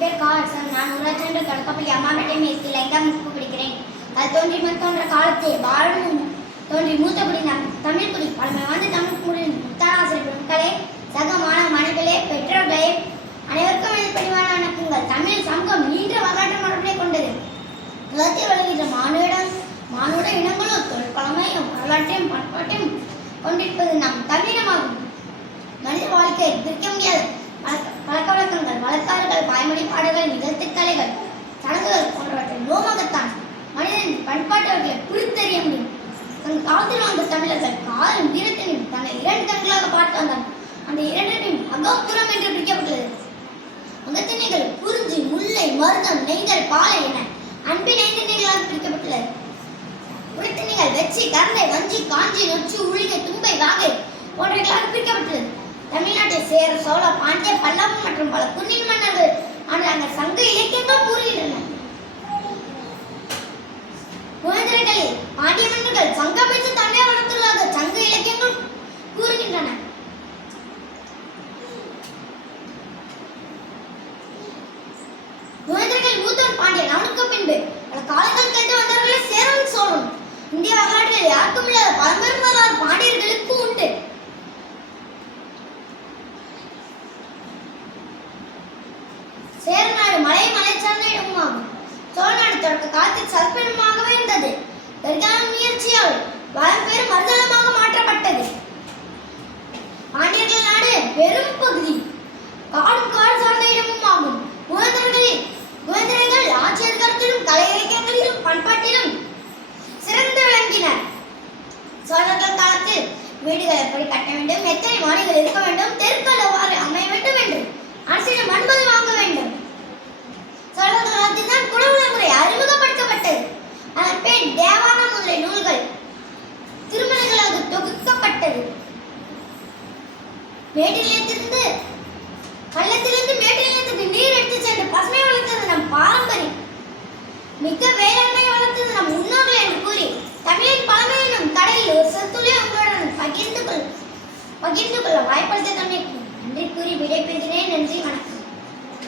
பேர் காசன். நான் ஊராட்சி என்ற தொடக்கப்பள்ளி அம்மாபேட்டை மேற்கில் 5ஆம் வகுப்பு படிக்கிறேன். அது தோன்ற காலத்தில் வாழும் தோன்றி மூத்த குடி நம் தமிழ் குடி பழமை வந்து தமிழ் குடியின் முத்தாராசிரியர் பெண்களே, சக மாணவ மாணவிகளே, பெற்றோர்களே, அனைவருக்கும் எனது பணிவான வணக்கங்கள். தமிழ் சமூகம் நீண்ட வரலாற்று மரபுகளை கொண்டது. உலகத்தில் வழங்குகின்ற மானுட இனங்களும் தொழிற்பழமையும் வரலாற்றையும் பண்பாட்டையும் கொண்டிருப்பது நம் தமிழினமாகும். மனித வாழ்க்கை பிரிக்க முடியாத பழக்க வழக்கங்கள், வழக்காறுகள், வாய்மொழி பாடல்கள், நிகழ்த்துக்கலைகள், சடங்குகள் போன்றவற்றின் மூலமாகத்தான் மனிதனின் பண்பாட்டவர்களை புரித்தறிய முடியும். தன் காலத்தில் வாழ்ந்த தமிழர்கள் காலும் வீரத்தினையும் தன்னை 2 கண்களாக பார்த்து வந்தார். அந்த 2 அகப்புறம் என்று பிரிக்கப்பட்டது. அகத்திணைகள் குறிஞ்சி, முல்லை, மருதம், நெய்தல், பாலை என அன்பின் 5 திணைகளாக பிரிக்கப்பட்டுள்ளது. புறத்திணைகள் வெச்சி, கரந்தை, வஞ்சி, காஞ்சி, நொச்சி, உளிகை, தும்பை, வாகை போன்றவைகளாக பிரிக்கப்பட்டுள்ளது. தமிழ்நாட்டை சேர, சோழ, பாண்டிய, பல்லவ மற்றும் பல குன்னின் மன்னர்கள் ஆண்ட சங்க இலக்கியங்கள் கூறுகின்றன. குழந்தைகளில் பாண்டிய மன்னர்கள் சங்கம் வைத்து தன்னை வளர்த்துள்ளதாக சங்க இலக்கியங்கள் கூறுகின்றன. குழந்தைகள் மூத்தவன் பாண்டியன், அவனுக்கு பின்பு பல காலங்கள் கழித்து வந்தவர்களே சேரன், சோழன். இந்திய வரலாற்றில் யாருக்கும் இல்லாத பழம்பெரும் வரலாறு பாண்டியர்களுக்கு உண்டு. சேரநாடு மலை சார்ந்த இடமாகும். சோழநாடு தொடக்க காலத்தில் சல்பெருமாகவே இருந்தது. தற்கால முயற்சியால் பெரும் மருதளமாக மாற்றப்பட்டது. பாண்டியர்கள் நாடு பெரும் பகுதி காடு சார்ந்த இடமும் ஆகும். குழந்தைகள் ஆட்சி அதிகாரத்திலும் கலை இலக்கியங்களிலும் பண்பாட்டிலும் சிறந்து விளங்கினர். சோழர்கள் காலத்தில் வீடுகள் எப்படி கட்ட வேண்டும், எத்தனை மாடிகள் இருக்க வேண்டும், தெருக்கள் எவ்வாறு அமைய வேண்டும் என்று அரசிடம் அனுமதி வாங்க வேண்டும். சோழர்கள் காலத்தில் தான் குடவுளை முறை அறிமுகப்படுத்தப்பட்டது. அதன் பின் தேவாரம் முதலிய நூல்கள் திருமணங்களாக தொகுக்கப்பட்டது. மேட்டிலிருந்து பள்ளத்திலிருந்து மேட்டு நிலத்துக்கு நீர் எடுத்து சென்று பசுமை வளர்த்தது நம் பாரம்பரியம். மிக்க வேளாண்மை வளர்த்தது நம் முன்னோர்கள் என்று கூறி தமிழின் பழமையினும் கடையில் ஒரு சொத்துளை உங்களுடன் பகிர்ந்து கொள்ள வாய்ப்பளித்த தமிழுக்கு நன்றி கூறி விடைபெறுகிறேன். நன்றி, வணக்கம்.